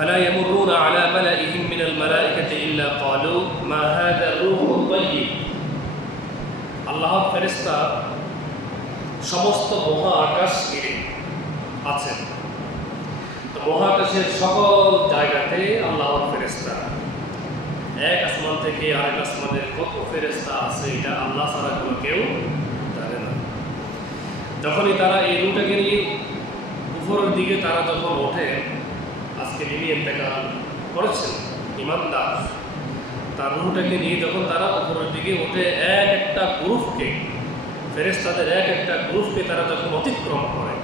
فلا يمرون على ملئهم من الملائكة إلا قالوا ما هذا الروح الطيب আল্লাহর ফেরেশতা সমস্ত মহাকাশ ঘিরে আছেন। তো মহাকাশের সকল জায়গাতে আল্লাহর ফেরেশতা, এক আসমান থেকে আরেক আসমানের কত ফেরেশতা আছে এটা আল্লাহ ছাড়া কোনো কেউ জানে না। যখনই তারা এই রুহটাকে নিয়ে উপরের দিকে তারা যখন ওঠে, আজকে যিনি ইন্তেকাল করেছেন ইমানদার, তার রুহটাকে নিয়ে যখন তারা উপরের দিকে ওঠে, এক একটা গ্রুপকে, ফেরেশতাদের এক একটা গ্রুপকে তারা যখন অতিক্রম করে,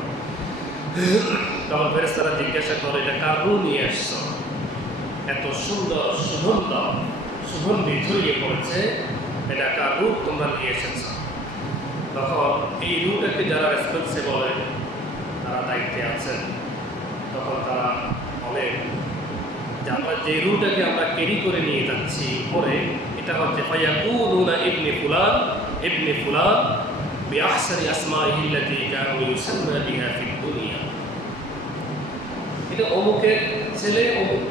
তখন ফেরেশতারা জিজ্ঞাসা করে এটা কার রুহ নিয়ে আসছো, এত সুন্দর সুগন্ধি ছড়িয়ে পড়েছে, এটা কার রুহ তোমরা নিয়ে এসেছ। তখন এই রুহটাকে যারা রেসপন্সিবল, তারা দায়িত্বে আছেন, তখন তারা বলেন যে আমরা যে রুহটাকে আমরা ক্যারি করে নিয়ে যাচ্ছি পরে, এটা হচ্ছে ফায়াকুলুনা ইবনে ফুলান বিআহসানি আসমাইহি আল্লাতী কানু ইউসাম্মা বিহা ফিদ দুনিয়া। এটা অমুকের ছেলে অমুক,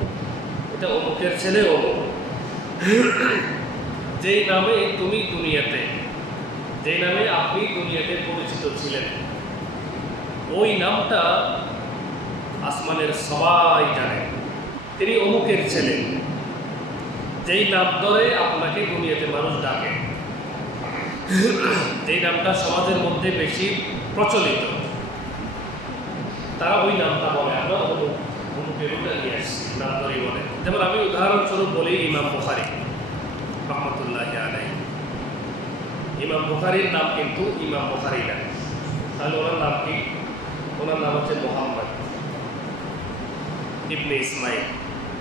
এটা অমুকের ছেলে অমুক। যেই নামে তুমি দুনিয়াতে, যেই নামে আপনি দুনিয়াতে পরিচিত ছিলেন, ওই নামটা আসমানের সবাই জানে, তিনি অমুকের ছেলে। যেই নাম ধরে আপনাকে দুনিয়াতে মানুষ ডাকে, যেই নামটা সমাজের মধ্যে বেশি প্রচলিত, তারা ওই নামটা বলে, আমরা অমুকের রুহটা নিয়ে আসছি, নাম ধরেই বলে। যেমন আমি উদাহরণস্বরূপ বলি ইমাম বুখারী রাহমাতুল্লাহি আলাইহি। ইমাম বুখারীর নাম কিন্তু ইমাম বুখারী না, তাহলে ওনার নাম কি? ওনার নাম হচ্ছে মুহাম্মদ ইবনে ইসমাইল,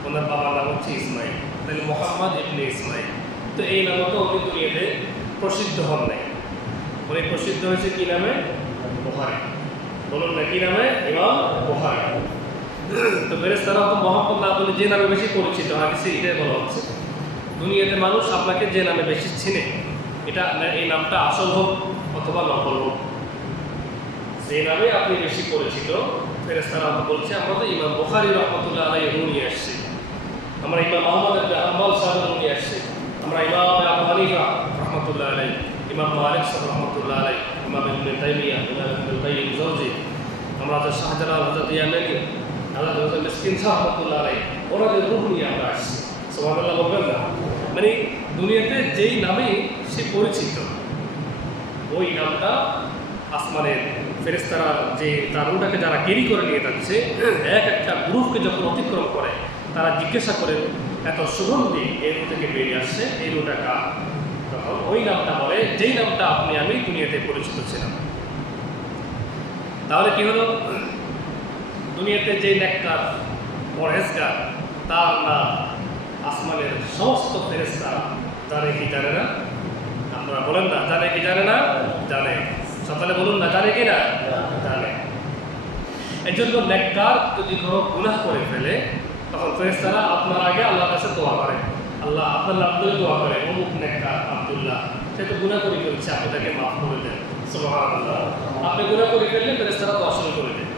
ওনার বাবার নাম হচ্ছে ইসমাইল, তাহলে মুহাম্মদ ইবনে ইসমাইল। তো এই নামও তো উনি দুনিয়াতে প্রসিদ্ধ হন নাই, উনি প্রসিদ্ধ হয়েছে কি নামে? বুখারী। বলুন না কি নামে? ইমাম বুখারী। তো ফেরেশতারা তো মুহাম্মদ না বলে যে নামে বেশি পরিচিত, হাদিসে এটাই বলা হচ্ছে দুনিয়াতে মানুষ আপনাকে যে নামে বেশি চিনে, এটা এই নামটা আসল হোক অথবা নকল হোক, যে নামে আপনি বেশি পরিচিত, ফেরেশতারা বলছে আমরা তো ইমাম বুখারী রাহমাতুল্লাহি আলাইহি রুহ নিয়ে আসছি, আমরা ইমাম আহমদ ইবনে হাম্বল সাহেব রুহ নিয়ে আসছি, আমরা ইমাম আবু হানিফা রাহমাতুল্লাহি আলাইহি, ইমাম মালিক সাহেব রাহমাতুল্লাহি আলাইহি, ইমাম ইবনে তাইমিয়া, ইমাম ইবনে কাইয়িম জাওজি, আমরা তো শাহজালাল হযরত ইয়ামানি, হযরত মিসকিন সাহেব রাহমাতুল্লাহি আলাইহি, ওনাদের রুহ নিয়ে আমরা আসছি। সুবহানাল্লাহ বলবেন না? মানে দুনিয়াতে যেই নামে সে পরিচিত, ওই নামটা আসমানের ফেরেশতারা যে তার রুহটাকে যারা ক্যারি করে নিয়ে যাচ্ছে, এক একটা গ্রুপকে যখন অতিক্রম করে, তারা জিজ্ঞাসা করেন এত সুগন্ধি এই রুহ থেকে বেরিয়ে আসছে, এই রুহটা কার? তখন ওই নামটা বলে যেই নামটা আপনি আমি দুনিয়াতে পরিচিত ছিলাম। তাহলে কি হলো? দুনিয়াতে যেই নেককার পরহেজগার, তার নাম আসমানের সমস্ত ফেরেশতারা জানে কি জানে না? আপনারা বলেন না জানে কি জানে না? জানে। সকালে বলুন না জানে কি না? জানে। এই জন্য নেককার যদি কোনো গুনাহ করে ফেলে, তখন ফেরেশতারা আপনার আগে আল্লাহর কাছে দোয়া করে, আল্লাহ আপনার নাম ধরে দোয়া করে, অমুক নেককার আব্দুল্লাহ সে তো গুনাহ করে ফেলছে, আপনি তাকে মাফ করে দেন। সুবহানাল্লাহ। আপনি গুনাহ করে ফেললে ফেরেশতারা দোয়া শুরু করে দেন।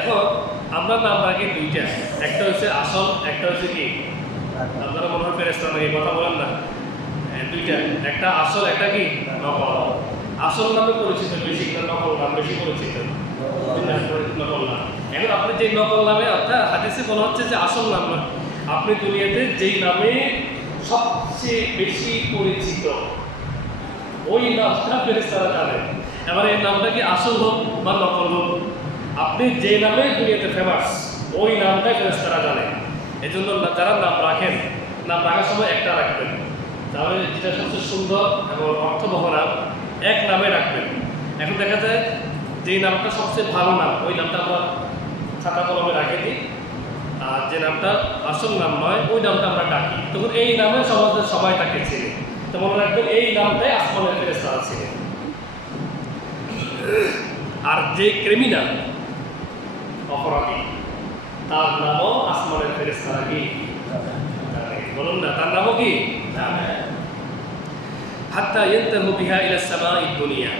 এখন আমরা নাম রাখি দুইটা, একটা হচ্ছে আসল, একটা হচ্ছে কি? আপনারা মনে হয় ফেরেশতা নাকি কথা বলেন না? দুইটা, একটা আসল একটা কি নকল। আসল নামে পরিচিত বেশি, নকল নাম বেশি পরিচিত নকল নাম। এখন আপনি যে নকল নামে, অর্থাৎ হাদিসে বলা হচ্ছে যে আসল নাম না, আপনি দুনিয়াতে যেই নামে সবচেয়ে বেশি পরিচিত ওই নামটা ফেরেশতারা জানেন। এবার এই নামটা কি আসল হোক বা নকল হোক, আপনি যে নামে দুনিয়াতে ফেমাস ওই নামটাই ফেরেশতারা জানেন। এই জন্য যারা নাম রাখেন, নাম রাখার সময় একটা রাখবেন, তাহলে যেটা সবচেয়ে সুন্দর এবং অর্থবহ নাম এক নামে রাখবেন। এখন দেখা যায় যেই নামটা সবচেয়ে ভালো নাম, ওই নামটা আমরা খাতা কলমে রাখে দিই, আর যে নামটা আসল নাম নয় ওই নামটা আমরা ডাকি, তখন এই নামে সমাজের সবাই তাকে চেনে। তো মনে রাখবেন এই নামটাই আসমানের ফেরেশতারা চেনে। আর যে ক্রিমিনাল অপরাধী, তার নামও আসমানের ফেরেশতারা কি বলুন না, তার নামও কি? হাত্তা ইয়ানতাহু বিহা ইলা সামাঈদ দুনিয়া,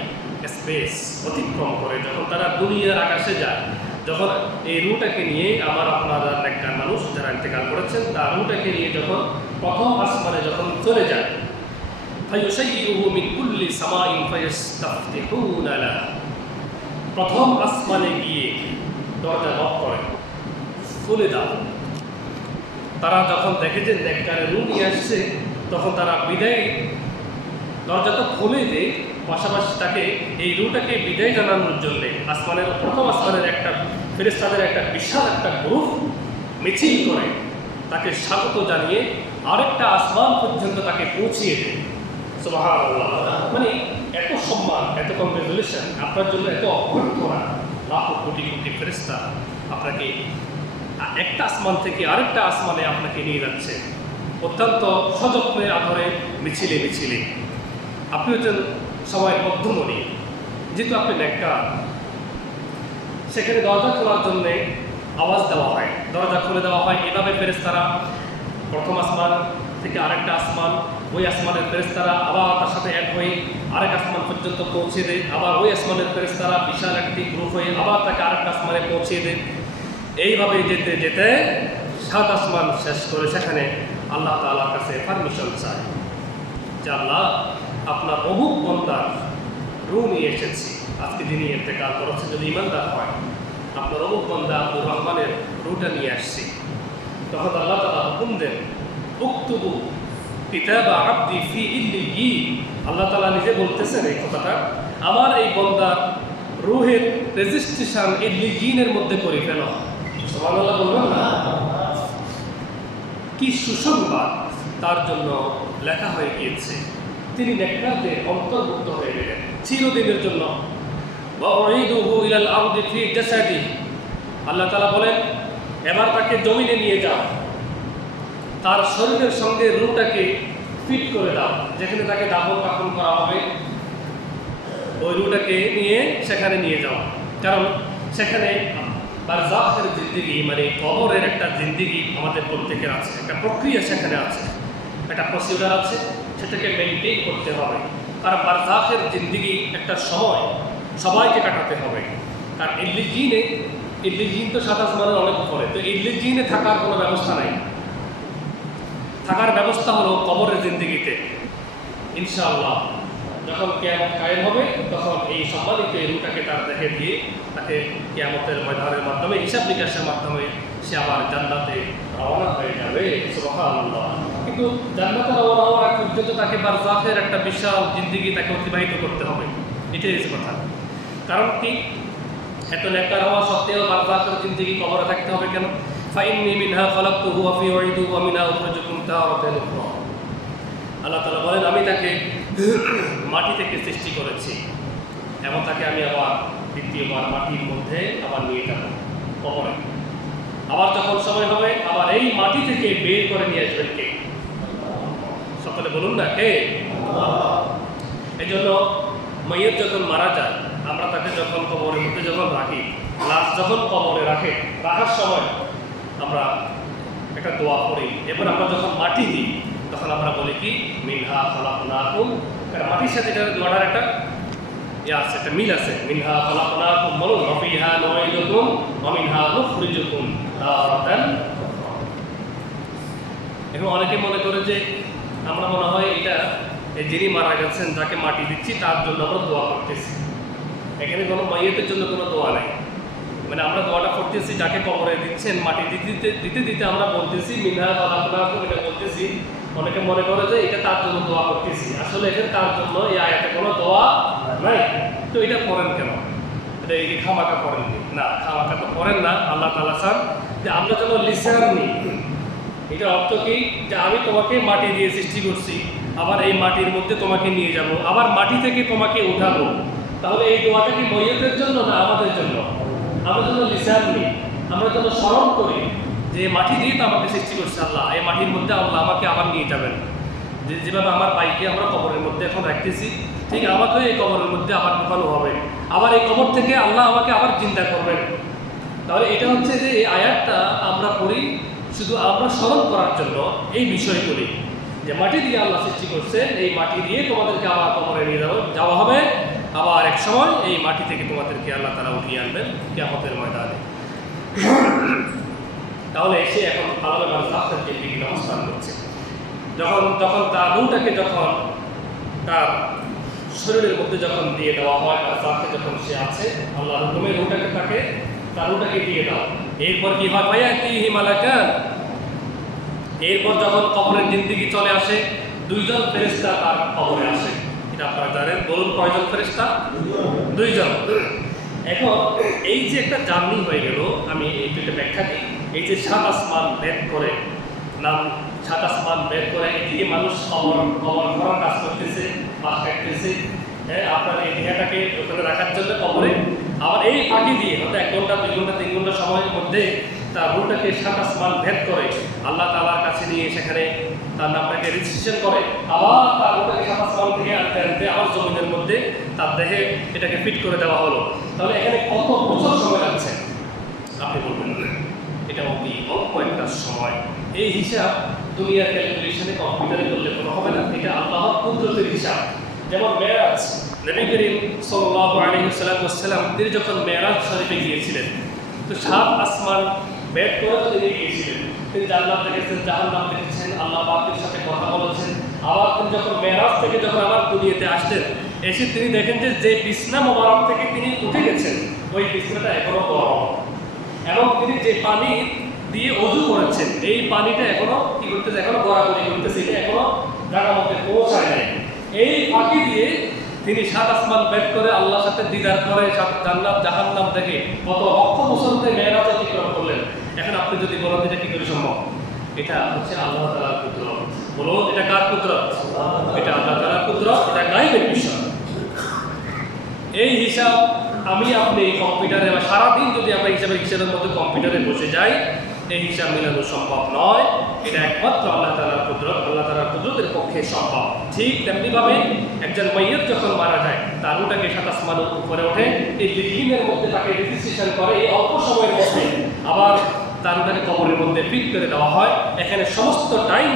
স্পেস অতিক্রম করে যখন তারা দুনিয়ার আকাশে যায়, যখন এই রুটাকে নিয়ে আমার আপনারা নেককার মানুষ যারা ইন্তেকাল করেছেন তার রুটাকে নিয়ে যখন প্রথম আসমানে যখন চলে যায় ফায়ুসাইয়ুহু মিন কুল্লি সামাইন ফায়াস্তাফতিহুনা লা, প্রথম আসমানে গিয়ে দরজা নক করে, খুলে দাও। তারা যখন দেখে যে নেককারের রূহ নিয়ে আসছে তখন তারা বিদায়, দরজা তো খুলে দেয়, পাশাপাশি তাকে এই রুটাকে বিদায় জানানোর জন্যে আসমানের প্রথম আসমানের একটা ফেরেশতাদের একটা বিশাল একটা গ্রুপ মিছিল করে তাকে স্বাগত জানিয়ে আরেকটা আসমান পর্যন্ত তাকে পৌঁছিয়ে দেয়। সুবহানাল্লাহ। মানে এত সম্মান, এত কংগ্রেচুলেশন আপনার জন্য, এত অভ্যর্থনা, লাখ কোটি কোটি ফেরেশতা আপনাকে একটা আসমান থেকে আরেকটা আসমানে আপনাকে নিয়ে যাচ্ছে অত্যন্ত সযত্নে আদরে, মিছিলে মিছিলে। আপনি হচ্ছেন সবাই মধ্যমণি, যেহেতু আপনি নেককার, সেখানে দরজা খোলার জন্যে আওয়াজ দেওয়া হয়, দরজা খুলে দেওয়া হয়। এভাবে ফেরেশতারা প্রথম আসমান থেকে আরেকটা আসমান, ওই আসমানের ফেরেশতারা আবার তার সাথে এক হয়ে আরেক আসমান পর্যন্ত পৌঁছে দেয়, আবার ওই আসমানের ফেরেশতারা বিশাল একটি গ্রুপ হয়ে আবার তাকে আরেকটা আসমানে পৌঁছে দেয়। এইভাবে যেতে যেতে 7 আসমান শেষ করে সেখানে আল্লাহ তাআলার কাছে পারমিশন চায় যে আল্লাহ, আপনার অমুক বান্দার রূহ নিয়ে এসেছি, আজকে যিনি ইন্তেকাল করেছে যদি ঈমানদার হয়, আপনার অমুক বান্দা আব্দুর রহমানের রূহটা নিয়ে আসছি। তখন আল্লাহ তাআলা হুকুম দেন, উকতুবু কিতাবা আবদি ফি ইল্লিয়িন। আল্লাহ তাআলা নিজে বলতেছেন এই কথাটা, আমার এই বান্দার রূহের রেজিস্ট্রেশন ইল্লিয়িনের মধ্যে করে ফেল। সুবহানাল্লাহ বলবেন না? কি সুসংবাদ তার জন্য লেখা হয়ে গিয়েছে, তিনি নেককারদের অন্তর্ভুক্ত হয়ে গেলেন চিরদিনের জন্য। ওয়াউইদুহু ইলাল আরদি ফি জাসাদিহি, আল্লাহ তাআলা বলেন এবার তাকে জমিনে নিয়ে যাও, তার শরীরের সঙ্গে রূহটাকে ফিট করে দাও, যেখানে তাকে দাফন কাফন করা হবে ওই রূহটাকে নিয়ে সেখানে নিয়ে যাও। কারণ সেখানে বারজাখের জিন্দেগি, মানে কবরের একটা জিন্দেগি আমাদের প্রত্যেকের আছে, একটা প্রক্রিয়া সেখানে আছে, একটা প্রসিডিউর আছে, সেটাকে মেনটেন করতে হবে। কারণ বারজাখের জিন্দেগি একটা সময় সবাইকে কাটাতে হবে। কারণ ইল্লিয়িন তো 7 আসমানের অনেক উপরে, তো ইল্লিয়িনে থাকার কোনো ব্যবস্থা নাই। থাকার ব্যবস্থা হলো কবরের জিন্দেগিতে। ইনশাআল্লাহ যখন কিয়ামত কায়েম হবে তখন এই সম্মানিত এই রূহটাকে তার দেখে দিয়ে তাকে কিয়ামতের ময়দানের মাধ্যমে, হিসাব নিকাশের মাধ্যমে সে আবার জান্নাতে রওনা হয়ে যাবে। সুবহানাল্লাহ। কিন্তু জান্নাতে রওনা হওয়ার আগ পর্যন্ত তাকে বারজাখের একটা বিশাল জিন্দেগি তাকে অতিবাহিত করতে হবে। এটাই হচ্ছে কথা। কারণ কি, এত নেককার হওয়া সত্ত্বেও বারজাখের জিন্দেগি কবরে থাকতে হবে কেন? ফাইন্নী মিনহা খালাকতুহু ওয়া ফি উইদুহু ওয়া মিনহা উখরিজুকুম তারাতান উখরা। আল্লাহ তাআলা বলেন আমি তাকে মাটি থেকে সৃষ্টি করেছি এবং তাকে আমি আবার দ্বিতীয়বার মাটির মধ্যে আবার নিয়ে যাব কবরে। আবার যখন সময় হবে আবার এই মাটি থেকে বের করে নিয়ে আসবেন কে? সকলে বলুন না, কে? এই জন্য মাইয়ত যখন মারা যায়, আমরা তাকে যখন কবরের মধ্যে যখন রাখি, লাশ যখন কবরে রাখার সময় আমরা একটা দোয়া করি। এরপর আমরা যখন মাটি দিই তখন আমরা বলি কি, মিনহা খালাকনাকুম। মাটির সাথে এটা দোয়াটার একটা আছে, একটা মিল আছে। মিনহা খালাকনাকুম বলুন, ওয়া ফিহা নুঈদুকুম ওয়া মিনহা নুখরিজুকুম তারাতান উখরা। এখন অনেকে মনে করে যে আমরা মনে হয় এটা যিনি মারা গেছেন যাকে মাটি দিচ্ছি তার জন্য আমরা দোয়া করতেছি। এখানে কোনো মাইয়তের জন্য কোনো দোয়া নাই। মানে আমরা দোয়াটা করতেছি যাকে কবরে দিচ্ছেন, মাটি দিতে দিতে আমরা বলতেছি মিনহা খালাকনাকুম, এটা বলতেছি। অনেকে মনে করে যে এটা তার জন্য দোয়া করতেছি, আসলে এখানে তার জন্য এই আয়াতে কোনো দোয়া নাই। তো এটা করেন কেন? এটা এই খামাকা করেন না, খামাকা তো করেন না। আল্লাহ তাআলা চান যে আমরা যেন লিসান নিই। এটা অর্থ কি, যে আমি তোমাকে মাটি দিয়ে সৃষ্টি করছি, আবার এই মাটির মধ্যে তোমাকে নিয়ে যাব, আবার মাটি থেকে তোমাকে উঠাবো। তাহলে এই দোয়াটা কি মইয়তের জন্য না আমাদের জন্য? আমরা যেন লিসান নিই, আমরা যেন স্মরণ করি যে মাটি দিয়ে তো আমাকে সৃষ্টি করছে আল্লাহ, এই মাটির মধ্যে আল্লাহ আমাকে আবার নিয়ে যাবেন। যেভাবে আমার ভাইকে আমরা কবরের মধ্যে এখন রাখতেছি, ঠিক আমাকে এই কবরের মধ্যে আবার ঢোকানো হবে, আবার এই কবর থেকে আল্লাহ আমাকে আবার চিন্তা করবেন। তাহলে এটা হচ্ছে যে এই আয়াতটা আমরা পড়ি শুধু আমরা স্মরণ করার জন্য এই বিষয়গুলি, যে মাটি দিয়ে আল্লাহ সৃষ্টি করছেন, এই মাটি দিয়ে তোমাদেরকে আবার কবরে নিয়ে যাওয়া হবে, আবার এক সময় এই মাটি থেকে তোমাদেরকে আল্লাহ তাআলা উঠিয়ে আনবেন কিয়ামতের ময়দানে। তাহলে সে এখন আলাদা বার্তার দিকে অবস্থান করছে। যখন তার রূহটাকে যখন তার শরীরের মধ্যে যখন দিয়ে দেওয়া হয়, আর তাকে যখন সে আছে আল্লাহ হুকুমের রূহটাকে তার রূহটাকে দিয়ে দাও। এরপর কি হয়? ফায়াতিহি মালাকান। এরপর যখন কবরের জিন্দেগি চলে আসে, দুইজন ফেরেশতা তার কবরে আসে। এটা আপনারা জানেন। বলুন কয়জন ফেরেশতা? দুইজন। এখন এই যে একটা জার্নি হয়ে গেল, আমি একটু ব্যাখ্যা দিই। এই যে 7 আসমান ভেদ করে, নাম 7 আসমান ভেদ করে এদিকে মানুষ কবর করার কাজ করতেছে, পাশ কাটতেছে, হ্যাঁ, আপনার এই দেহটাকে ওখানে রাখার জন্য কবরে। আবার এই ফাঁকি দিয়ে হয়তো 1 ঘন্টা 2 ঘন্টা 3 ঘন্টা সময়ের মধ্যে তার রূহটাকে 7 আসমান ভেদ করে আল্লাহ তাআলার কাছে নিয়ে সেখানে তার নামটাকে রেজিস্ট্রেশন করে, আবার তার রূহটাকে 7 আসমান থেকে আনতে আবার জমিনের মধ্যে তার দেহে এটাকে ফিট করে দেওয়া হলো। তাহলে এখানে কত বছর সময় লাগছে আপনি বলবেন? এটা অতি অল্প একটা সময়। এই হিসাব দুনিয়ার ক্যালকুলেশনে কম্পিউটারে করলে কোনো হবে না। এটা আল্লাহর কুদরতের হিসাব। যেমন মেরাজ, নবী করিম সাল্লাল্লাহু আলাইহি ওয়াসাল্লাম তিনি যখন মেরাজ শরীফে গিয়েছিলেন, তো 7 আসমান ভেদ করে তিনি গিয়েছিলেন। তিনি জান্নাত দেখেছেন, জাহান্নাম দেখেছেন, আল্লাহ পাকের সাথে কথা বলেছেন। আবার তিনি যখন মেরাজ থেকে যখন আবার দুনিয়াতে আসতেন, এসে তিনি দেখেন যে বিছনা মোবারক থেকে তিনি উঠে গেছেন, ওই বিছনাটা এখনো গরম, এবং তিনি যে পানি দিয়ে ওযু করেছেন, এই পানিটা এখনো কি করতেছে? এখনো গড়াগড়ি করতেছে, এটা এখনো জায়গার মধ্যে পৌঁছায় নাই। এই ফাঁকি দিয়ে তিনি 7 আসমান ভেদ করে আল্লাহর সাথে দিদার করে জান্নাত জাহান্নাম দেখে কত লক্ষ বছর ধরে মেরাজ অতিক্রম করলেন। এখন আপনি যদি বলেন এটা কি করে সম্ভব? এটা হচ্ছে আল্লাহ তাআলার কুদরত। বলুন এটা কার কুদরত? এটা আল্লাহ তাআলার কুদরত, এটা গায়বের বিষয়। এই হিসাব আমি আপনি কম্পিউটারে সারাদিন যদি আমরা হিসাবের মধ্যে কম্পিউটারে বসে যাই, এই হিসাব মিলানো সম্ভব নয়। এটা একমাত্র আল্লাহ তাআলার কুদরত, আল্লাহ তাআলার কুদরতের পক্ষে সম্ভব। ঠিক তেমনিভাবে একজন মাইয়িত যখন মারা যায়, তার রূহটাকে 7 আসমানের উপরে ওঠে, এই লিখিনের মধ্যে তাকে রেজিস্ট্রেশন করে এই অল্প সময়ের মধ্যে, আবার তার রূহটাকে কবরের মধ্যে ফিট করে দেওয়া হয়। এখানে সমস্ত টাইম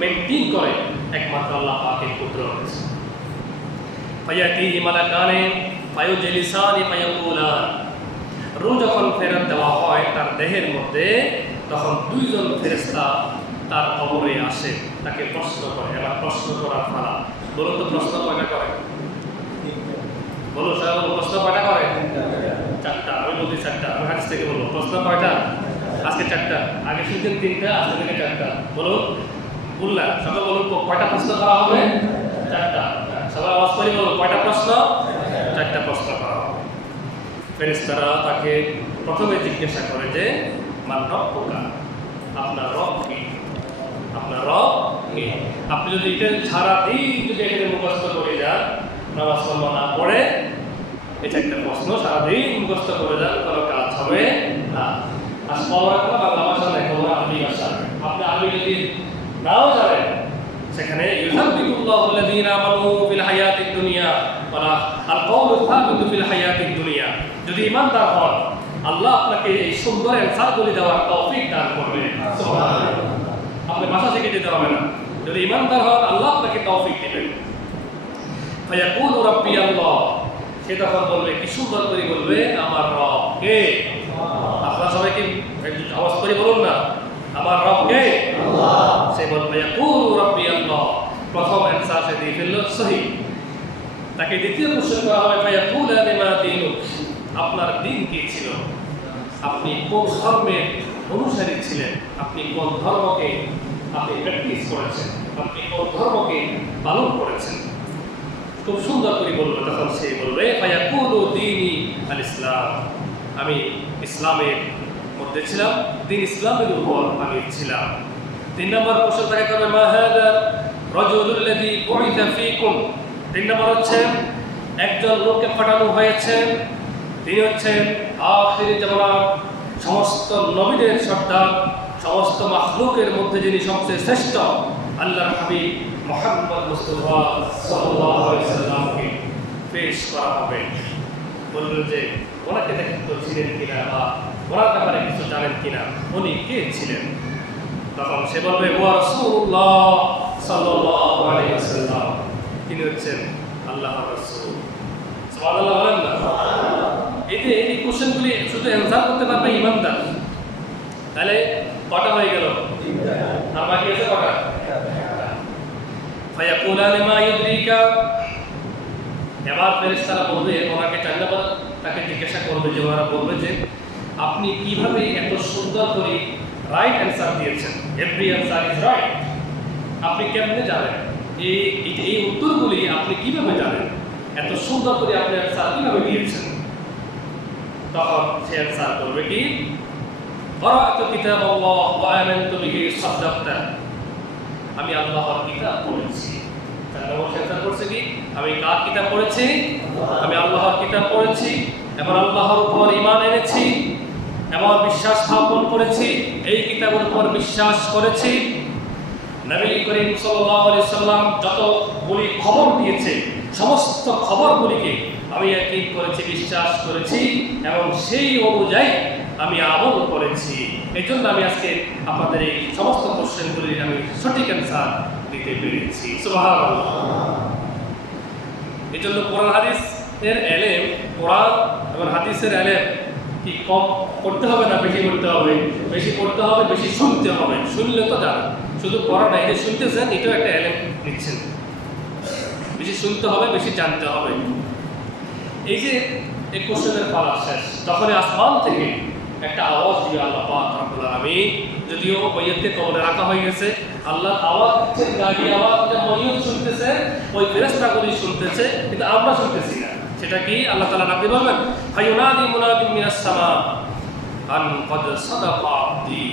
মেইনটেইন করে একমাত্র আল্লাহ পাকের কুদরত। ফায়াতিহি মালাকানে ফায়ুজলিসানি ফায়াকুলান। রূহ যখন ফেরত দেওয়া হয় তার দেহের মধ্যে, তখন 2 জন ফেরেশতা তার কবরে আসে, তাকে প্রশ্ন করে। এবার প্রশ্ন করার পালা। বলুন তো প্রশ্ন কয়টা করে? বলুন সবাই, প্রশ্ন কয়টা করে? 4টা। আমি বলছি 4টা, আমি হাদিস থেকে বলবো। প্রশ্ন কয়টা? আজকে 4টা। আগে শুনছেন 3টা, আজকে থেকে 4টা। বলুন বললা সবাই, বলুন কয়টা প্রশ্ন করা হবে? 4টা। সবাই আওয়াজ করে বলুন কয়টা প্রশ্ন? 4টা প্রশ্ন করা হবে। ফেরেশতারা তাকে প্রথমে জিজ্ঞাসা করে যে মান রব্বুকা, আপনার রব কি? আপনার রব কি? আপনি যদি এটা সারাদিন যদি এখানে মুখস্থ করে যান, নামাজ কালাম না পড়ে, এটা একটা প্রশ্ন, সারাদিন মুখস্থ করে যান, কোনো কাজ হবে না। আর পড়া কোনো বাংলা ভাষা নাই, কোনো আরবি ভাষা। আপনি আরবি যদি নাও জানেন, সেখানে ইউসাব্বিতুল্লাহু আল্লাযীনা আমানু ফিল হায়াতিদ দুনিয়া ওয়া আল কাওলু সাবিতু ফিল হায়াতিদ দুনিয়া। যদি ঈমানদার হন, আল্লাহ আপনাকে এই সুন্দর অ্যানসারগুলি দেওয়ার তৌফিক দান করবেন। সুবহানাল্লাহ। আপনি ভাষা শিখে যেতে হবে না। যদি ঈমানদার হন, আল্লাহ আপনাকে তৌফিক দিবেন। ফায়াকুলু রাব্বি আল্লাহ। সে তখন বলবে, কি সুন্দর করে বলবে, আমার রব কে? আপনারা সবাইকে আওয়াজ করে বলুন না, আমার রব কে? আল্লাহ। সে বলবে ইয়াকুলু রাব্বি আল্লাহ। প্রথম অ্যানসার সে দিয়ে ফেলল সহিহ। তাকে দ্বিতীয় প্রশ্ন করা হবে, ফায়াকুলু লিমা দীনুক। আপনার দিন কি ছিল? আপনি কোন ধর্মের অনুসারী ছিলেন? আপনি কোন ধর্মকে আপনি প্র্যাকটিস করেছেন? আপনি কোন ধর্মকে পালন করেছেন? খুব সুন্দর করে বলবে। তখন সে বলবে ফায়াকুলু দীনি আল ইসলাম। আমি ইসলামের মধ্যে ছিলাম, দিন ইসলামের উপর আমি ছিলাম। 3 নম্বর প্রশ্ন তাকে করবে, মা হাযা রাজুলুল্লাযী বুইসা ফীকুম। 3 নম্বর হচ্ছে একজন লোককে পাঠানো হয়েছে, তিনি হচ্ছেন আখিরি জামানার সমস্ত নবীদের সর্দার, সমস্ত মাখলুকের মধ্যে যিনি সবচেয়ে শ্রেষ্ঠ, আল্লাহর হাবিব মুহাম্মদ মুস্তাফা সাল্লাল্লাহু আলাইহি ওয়াসাল্লামকে পেশ করা হবে। বললেন যে ওনাকে দেখেন তো ছিলেন কিনা, বা ওনার ব্যাপারে কিছু জানেন কিনা, উনি কে ছিলেন? তখন সে বলবে, ওয়া রাসূলুল্লাহ সাল্লাল্লাহু আলাইহি ওয়াসাল্লাম। তিনি হচ্ছেন আল্লাহর রাসূল। সুবহানাল্লাহ বলেন না? এই কোশ্চেনগুলি শুধু অ্যান্সার করতে পারবে ইমানদার। তাহলে কটা হয়ে গেল? আর বাকি আছে কটা? ফায়াকুলানি মা ইউদরিকা। এবার ফেরেশতারা বলবে, ওনাকে জান্নাত তাকে জিজ্ঞাসা করবে, যে ওরা বলবে যে আপনি কিভাবে এত সুন্দর করে রাইট অ্যান্সার দিয়েছেন, এভরি অ্যান্সার ইজ রাইট, আপনি কেমনে জানেন? এই উত্তরগুলি আপনি কিভাবে জানেন? এত সুন্দর করে আপনি অ্যান্সার কিভাবে দিয়েছেন? তখন সে অ্যান্সার করবে কি, ক্বারা'তু কিতাবাল্লাহ ওয়া আমানতু বিহি সাদ্দাকতা। আমি আল্লাহর কিতাব পড়েছি। তাহলে ও অ্যান্সার করছে কি, আমি কার কিতাব পড়েছি? আমি আল্লাহর কিতাব পড়েছি এবং আল্লাহর উপর ঈমান এনেছি এবং বিশ্বাস স্থাপন করেছি, এই কিতাবের উপর বিশ্বাস করেছি। নবী করিম সাল্লাল্লাহু আলাইহি সাল্লাম যতগুলি খবর দিয়েছে সমস্ত খবরগুলিকে আমি ইয়াকিন করেছি, বিশ্বাস করেছি এবং সেই অনুযায়ী আমি আমল করেছি। এই জন্য আমি আজকে আপনাদের এই সমস্ত কোশ্চেনগুলির আমি সঠিক অ্যান্সার দিতে পেরেছি। সুবহানাল্লাহ। এই জন্য কোরআন হাদিসের এলেম, কোরআন এবং হাদিসের এলেম কি কম করতে হবে না বেশি করতে হবে? বেশি করতে হবে, বেশি শুনতে হবে। শুনলে তো জানা, শুধু পড়া না, এটা শুনতেছেন, এটাও একটা এলেম নিচ্ছেন। বেশি শুনতে হবে, বেশি জানতে হবে। এই যে এই কোশ্চেনের পালা শেষ, তখন আসমান থেকে একটা আওয়াজ দিয়ে আল্লাহ পাক রব্বুল আলামিন, যদিও মাইয়াতকে কবরে রাখা হয়ে গেছে, আল্লাহ আওয়াজ দিচ্ছেন, গাড়ি আওয়াজ, যে মাইয়াত শুনতেছে, ওই ফেরেশতাগুলি শুনতেছে, কিন্তু আমরা শুনতেছি না। সেটা কি? আল্লাহ তাআলা ডাকতে বলবেন, ফায়ুনাদি মুনাদিন মিনাস সামা আন ক্বাদ সাদাকা আবদি।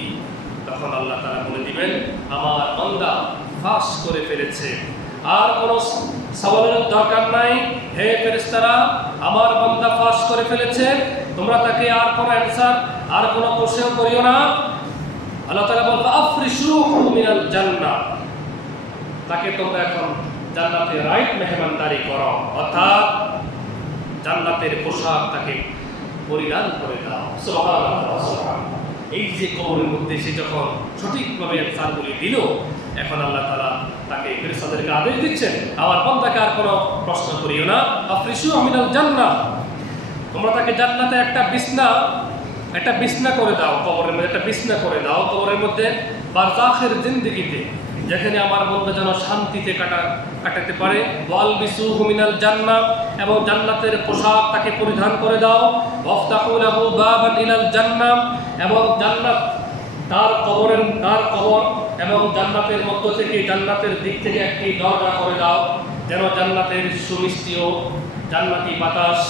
তখন আল্লাহ তাআলা বলে দিবেন, আমার বান্দা ফাঁস করে ফেলেছে। আর কোনো সওয়ালের দরকার নাই, হে ফেরেশতারা, আমার বান্দা ফাঁস করে ফেলেছে, তোমরা তাকে আর কোনো অ্যানসার, আর কোনো প্রশ্ন করিও না। আল্লাহ তাআলা বলবে, আফরিশুহু মিনাল জান্নাহ, তাকে তোমরা এখন জান্নাতে রাইট মেহমানদারি করো, অর্থাৎ জান্নাতের পোশাক তাকে পরিধান করে দাও। সুবহানাল্লাহ, সুবহানাল্লাহ। এই যে কবরের মধ্যে সে যখন সঠিকভাবে অ্যানসারগুলি দিল, এখন আল্লাহ তাআলা তাকে ফেরেশতাদেরকে আদেশ দিচ্ছেন, আমার বান্দাকে আর কোনো প্রশ্ন করিও না, আফরিশুহু মিনাল জান্নাহ, তোমরা তাকে জান্নাতে একটা বিছনা করে দাও, কবরের মধ্যে একটা বিছনা করে দাও, কবরের মধ্যে বারজাখের জিন্দেগিতে, যেখানে আমার বান্দা যেন শান্তিতে কাটাতে পারে। ওয়ালবিসুহু মিনাল জান্নাহ, এবং জান্নাতের পোশাক তাকে পরিধান করে দাও। ওয়াফতাহু লাহু বাবান ইলাল জান্নাহ, এবং জান্নাত তার কবর এবং জান্নাতের মধ্য থেকে, জান্নাতের দিক থেকে একটি দরজা করে দাও, যেন জান্নাতের সুমিষ্টি ও জান্নাতি বাতাস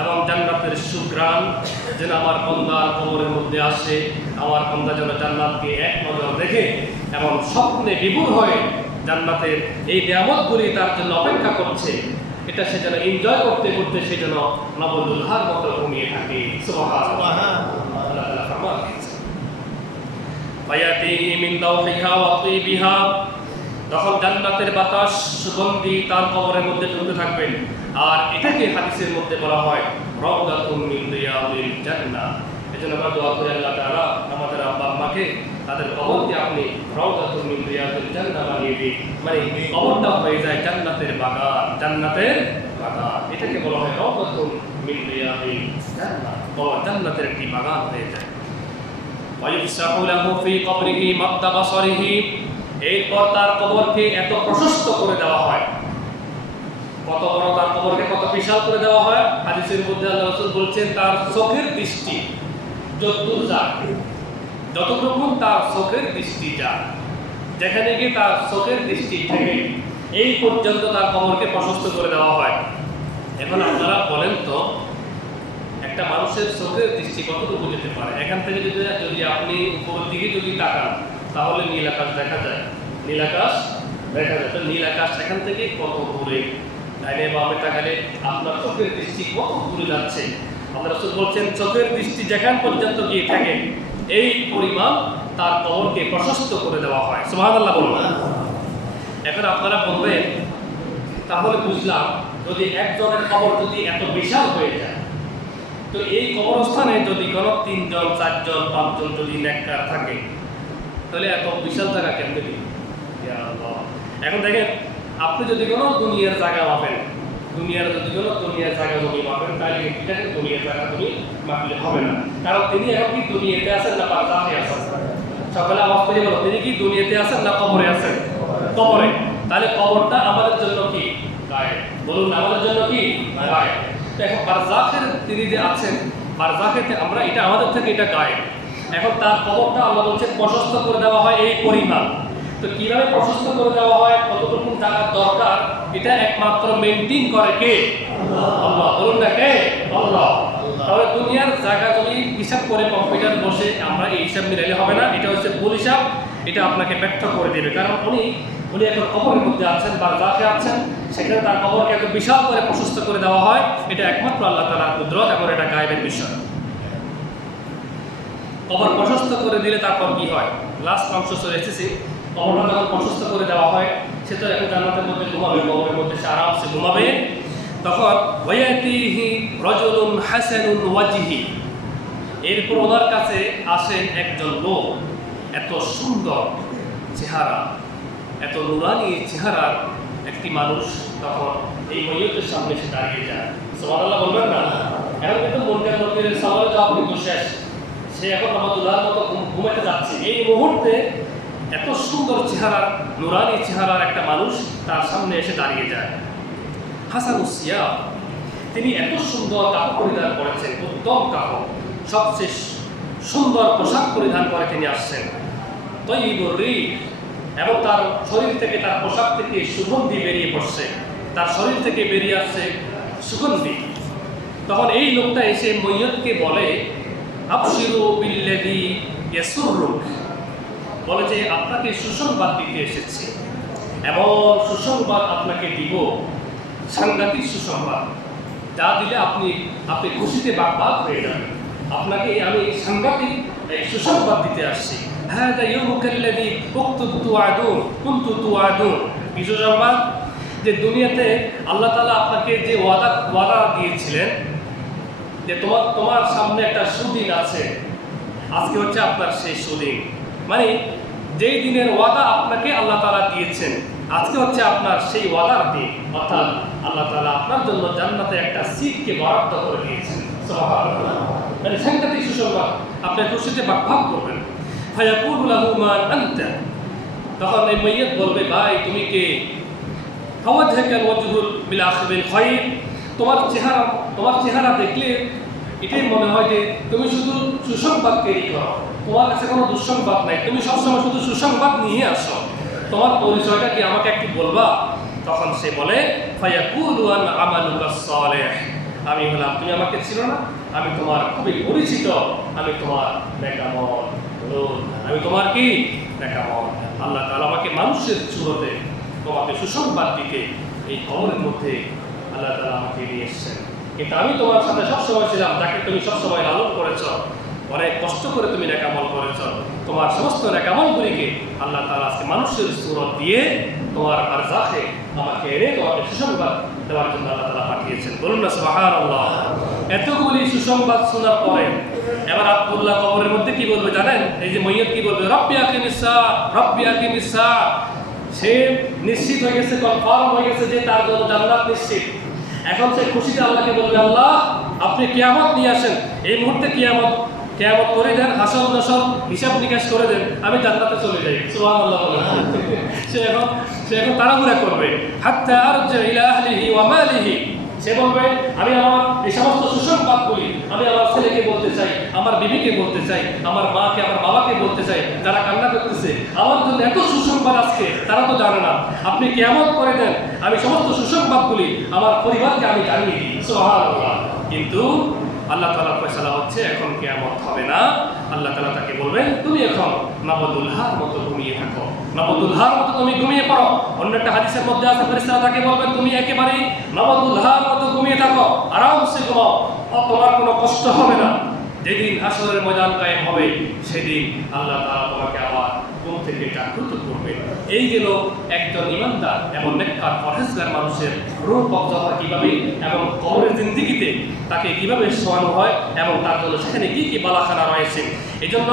এবং জান্নাতের সুঘ্রাণ যেন আমার বান্দার কবরের মধ্যে আসে। আমার বান্দা যেন জান্নাতকে এক নজর দেখে এবং স্বপ্নে বিভোর হয়ে জান্নাতের এই নিয়ামতগুলি তার জন্য অপেক্ষা করছে, এটা সে যেন এনজয় করতে করতে সে যেন নবদুলহার মতো ঘুমিয়ে থাকে। সুবহানাল্লাহ। আল্লাহ তাআলা ফরমান দিয়েছেন, ফায়াতিহি মিন দাওহিহা ওয়া তিবিহা, তখন জান্নাতের বাতাস সুগন্ধি তার কবরের মধ্যে ঢুকতে থাকবেন। আর এটাকে হাদিসের মধ্যে বলা হয় রাউদাতুম মিন রিয়াদিল জান্নাহ। এজন্য আমরা দোয়া করি, আল্লাহ তাআলা আমাদের আব্বা আম্মাকে তাদের কবরকে আপনি রাউদাতুম মিন রিয়াদিল জান্নাহ বানিয়ে দিন, মানে কবরটা হয়ে যায় জান্নাতের বাগান, জান্নাতের বাগান। এটাকে বলা হয় রাউদাতুম মিন রিয়াদিল জান্নাহ, কবর জান্নাতের একটি বাগান হয়ে যায়। ওয়া ইফসাহু লাহু ফি কবরিহি মাদ্দা বাসরিহি, এরপর তার কবরকে এত প্রশস্ত করে দেওয়া হয়। কত বড় তার কবরকে, কত বিশাল করে দেওয়া হয়। হাদিসের মধ্যে আল্লাহ রাসূল বলছেন, তার চোখের দৃষ্টি যতদূর যায়, যতটুকু তার চোখের দৃষ্টি যায়, যেখানে গিয়ে তার চোখের দৃষ্টি থেকে এই পর্যন্ত তার কবরকে প্রশস্ত করে দেওয়া হয়। এখন আপনারা বলেন তো, একটা মানুষের চোখের দৃষ্টি কতটুকু যেতে পারে? এখান থেকে যদি আপনি উপরের দিকে যদি তাকান, তাহলে নীল আকাশ দেখা যায়, নীল আকাশ দেখা যায়। তো নীল আকাশ এখান থেকে কত দূরে? ডাইনে বামে তাকালে আপনার চোখের দৃষ্টি কত দূরে যাচ্ছে? আমরা রাসূল বলছেন, চোখের দৃষ্টি যেখান পর্যন্ত গিয়ে থাকে এই পরিমাণ তার কবরকে প্রশস্ত করে দেওয়া হয়। সুবহানাল্লাহ বলুন। এখন আপনারা বলবেন, তাহলে বুঝলাম, যদি একজনের কবর যদি এত বিশাল হয়ে যায়, তো এই কবরস্থানে যদি কোনো 3 জন 4 জন 5 জন যদি নেককার থাকে, তাহলে এত বিশাল জায়গা কেমনে দিন? এখন দেখেন, আপনি যদি কোনো দুনিয়ার জায়গা ভাবেন, দুনিয়ার যদি কোনো দুনিয়ার জায়গা জমি মাপেন তাহলে এটাকে দুনিয়ার জায়গা জমি মাপলে হবে না, কারণ তিনি এখন কি দুনিয়াতে আছেন না বারজাখে আছেন? সকালে আওয়াজ করে বলো, তিনি কি দুনিয়াতে আছেন না কবরে আছেন? কবরে। তাহলে কবরটা আমাদের জন্য কি গায়েব? বলুন আমাদের জন্য কি গায়েব। এখন বারজাখের তিনি যে আছেন, বারজাখেতে আমরা এটা আমাদের থেকে এটা গায়েব। এখন তার কবরটা আল্লাহ বলছেন প্রশস্ত করে দেওয়া হয় এই পরিমাণ। তো কিভাবে প্রশস্ত করে দেওয়া হয়, কতটুকু জায়গার দরকার, এটা একমাত্র মেইনটেইন করে কে? আল্লাহ। বলুন না কে? আল্লাহ। তাহলে দুনিয়ার জায়গা জমি হিসাব করে কম্পিউটার বসে আমরা এই হিসাব মিলাইলে হবে না, এটা হচ্ছে ভুল হিসাব, এটা আপনাকে ব্যর্থ করে দেবে। কারণ উনি এখন কবরের মধ্যে আছেন, বারজাখে আছেন, সেখানে তার কবরকে এত বিশাল করে প্রশস্ত করে দেওয়া হয়, এটা একমাত্র আল্লাহ তাআলার কুদরত এবং এটা গায়েবের বিষয়। কবর প্রশস্ত করে দিলে তারপর কি হয়? লাস্ট অংশ চলে এসেছি। কবরটা যখন প্রশস্ত করে দেওয়া হয়, সে তো এখন জান্নাতের মধ্যে ঘুমাবে, কবরের মধ্যে সে আরামসে ঘুমাবে। তখন ওয়ায়াতিহি রাজুলুন হাসানুল ওয়াজহি, এরপর ওনার কাছে আসেন একজন লোক, এত সুন্দর চেহারা, এত নুরানি চেহারার একটি মানুষ। তখন এই ময়ূরের সামনে সে দাঁড়িয়ে যায়। সুবহানাল্লাহ বলবেন না? এখন কিন্তু মনকার নবীর সওয়ালে জবাব কিন্তু শেষ। সে এখন আব্দুল্লাহর মতো ঘুমাতে যাচ্ছে। এই মুহূর্তে এত সুন্দর চেহারার, নুরানি চেহারার একটা মানুষ তার সামনে এসে দাঁড়িয়ে যায়। হাসানুস সিয়াব, তিনি এত সুন্দর কাপড় পরিধান করেছেন, উত্তম কাপড়, সবচেয়ে সুন্দর পোশাক পরিধান করে তিনি আসছেন। তৈবুর রিহ, এবং তার শরীর থেকে, তার পোশাক থেকে সুগন্ধি বেরিয়ে পড়ছে, তার শরীর থেকে বেরিয়ে আসছে সুগন্ধি। তখন এই লোকটা এসে ময়্যতকে বলে, আবশিরু বিল্লাযী ইয়াসুররুক, বলে যে আপনাকে সুসংবাদ দিতে এসেছি, এবং সুসংবাদ আপনাকে দিব, সাংঘাতিক সুসংবাদ, যা দিলে আপনি খুশিতে বাকবাক হয়ে যাবেন। আপনাকে আমি সাংঘাতিক সুসংবাদ দিতে আসছি। হাযা ইয়াউমুকাল্লাযী কুনতুম তুআদুন, কি সুসংবাদ? যে দুনিয়াতে আল্লাহ তাআলা আপনাকে যে ওয়াদা দিয়েছিলেন, যে তোমার সামনে একটা সুদিন আছে, আজকে হচ্ছে আপনার সেই সুদিন। মানে যেই দিনের ওয়াদা আপনাকে আল্লাহ তাআলা দিয়েছেন, আজকে হচ্ছে আপনার সেই ওয়াদার দিন। অর্থাৎ আল্লাহ তাআলা আপনার জন্য জান্নাতে একটা সিটকে বরাদ্দ করে দিয়েছেন। সুবহানাল্লাহ। মানে সাংঘাতিক সুসংবাদ, আপনি খুশিতে বাকবাক করবেন। ফায়াকুলু লাহু মান আনতা, তখন এই মাইয়াত বলবে, ভাই তুমি কে? ফাওয়াজহাকা ওয়াজহুল বিল আখিবিল খায়র, তোমার চেহারা দেখলে এটাই মনে হয় যে তুমি শুধু সুসংবাদ ক্যারি করো, তোমার কাছে কোনো দুঃসংবাদ নাই, তুমি সবসময় শুধু সুসংবাদ নিয়ে আসো, তোমার পরিচয়টা কি আমাকে একটু বলবা? তখন সে বলে, ফায়াকুলু আন আমালুকা সালিহ, আমি হলাম, তুমি আমাকে ছিল না, আমি তোমার খুবই পরিচিত, আমি তোমার নেকামল, আমি তোমার কি নেকামল। আল্লাহ তাআলা আমাকে মানুষের সুরতে তোমাকে সুসংবাদ দিতে এই কবরের মধ্যে আল্লাহ তাআলা আমাকে নিয়ে এসেছেন। কিন্তু আমি তোমার সাথে সবসময় ছিলাম, যাকে তুমি সবসময় লালন করেছ, অনেক কষ্ট করে তুমি নেকামল করেছ, তোমার সমস্ত নেকামলগুলিকে আল্লাহ তাআলা আজকে মানুষের সুরত দিয়ে তোমার বারজাখে আমাকে এনে তোমাকে সুসংবাদ দেওয়ার জন্য আল্লাহ তাআলা পাঠিয়েছেন। বলুন না সুবহানাল্লাহ। এতগুলি সুসংবাদ শোনার পরে এবার আব্দুল্লাহ কবরের মধ্যে কি বলবে জানেন? এই যে ময়্যত কি বলবে, রব্বি আকিমিস সা, সে নিশ্চিত হয়ে গেছে, কনফার্ম হয়ে গেছে যে তার জন্য জান্নাত নিশ্চিত। এখন সে খুশিতে আল্লাহকে বলবে, আল্লাহ আপনি কিয়ামত নিয়ে আসেন, এই মুহূর্তে কিয়ামত করে দেন, হাসর নাসর হিসাব নিকাশ করে দেন, আমি জান্নাতে চলে যাই। সুবহানাল্লাহ। সে এখন তাড়াহুড়া করবে, হাত্তা আরজি ইলা আহলিহি ওয়া মালিহি, সে বলবে আমি আমার এই সমস্ত সুসংবাদগুলি আমি আমার ছেলেকে বলতে চাই, আমার বিবিকে বলতে চাই, আমার মাকে, আমার বাবাকে বলতে চাই, যারা কান্না করতেছে আমার জন্য এত সুসংবাদ আজকে, তারা তো জানে না, আপনি কিয়ামত করে দেন, আমি সমস্ত সুসংবাদগুলি আমার পরিবারকে আমি জানিয়ে দিই। সুবহানাল্লাহ। কিন্তু আল্লাহ তাআলার ফয়সালা হচ্ছে এখন কিয়ামত হবে না। আল্লাহ তাআলা তাকে বলবেন, তুমি এখন নাবদুলহার মতো ঘুমিয়ে থাকো, নাবদুলহার মতো তুমি ঘুমিয়ে পড়ো। অন্য একটা হাদিসের মধ্যে আছে, ফেরেশতারা তাকে বলবেন, তুমি একেবারেই নাবদুলহার মতো ঘুমিয়ে থাকো, আরামসে ঘুমাও, তোমার কোনো কষ্ট হবে না। যেদিন হাসরের ময়দান কায়েম হবে, সেদিন আল্লাহ তাআলা তোমাকে আবার ঘুম থেকে জাগ্রত করবে। এই গেল একজন ইমানদার এবং নেককার পরহেজগার মানুষের রূহ কবজা হয় কীভাবে এবং কবরের জিন্দিগিতে তাকে কীভাবে শোয়ানো হয় এবং তার জন্য সেখানে কী কী বালাখানা রয়েছে। এই জন্য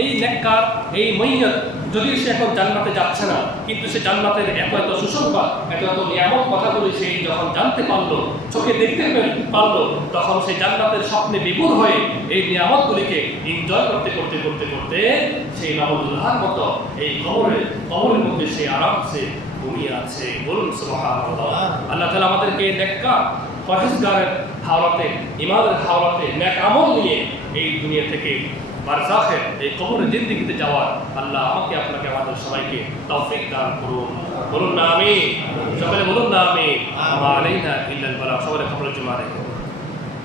এই নেককার এই মইয়ত যদিও সে এখন জান্নাতে যাচ্ছে না, কিন্তু সে জান্নাতের এত এত সুসংবাদ, এত এত নিয়ামত কথাগুলি সে যখন জানতে পারলো, চোখে দেখতে পারলো, তখন সে জান্নাতের স্বপ্নে বিভোর হয়ে এই নিয়ামতগুলিকে এনজয় করতে করতে করতে করতে সেই মাহমুদুল্লাহর মতো এই কবরের মধ্যে সে আরামসে ঘুমিয়ে আছে। বলুন সুবহানাল্লাহ। আল্লাহ তাআলা আমাদেরকে নেককার পরহেজগারের হাওলাতে, ইমানের হাওলাতে নেক আমল নিয়ে এই দুনিয়া থেকে বারজাখের এই কবরের জিন্দেগিতে যাওয়ার আল্লাহ আমাকে আপনাকে আমাদের সবাইকে তৌফিক দান করুন। বলুন না আমিন। সকলে বলুন না আমিন। ওয়া আলাইনা ইল্লাল বালাগ। সকলে কবরের জিম্মা রেখে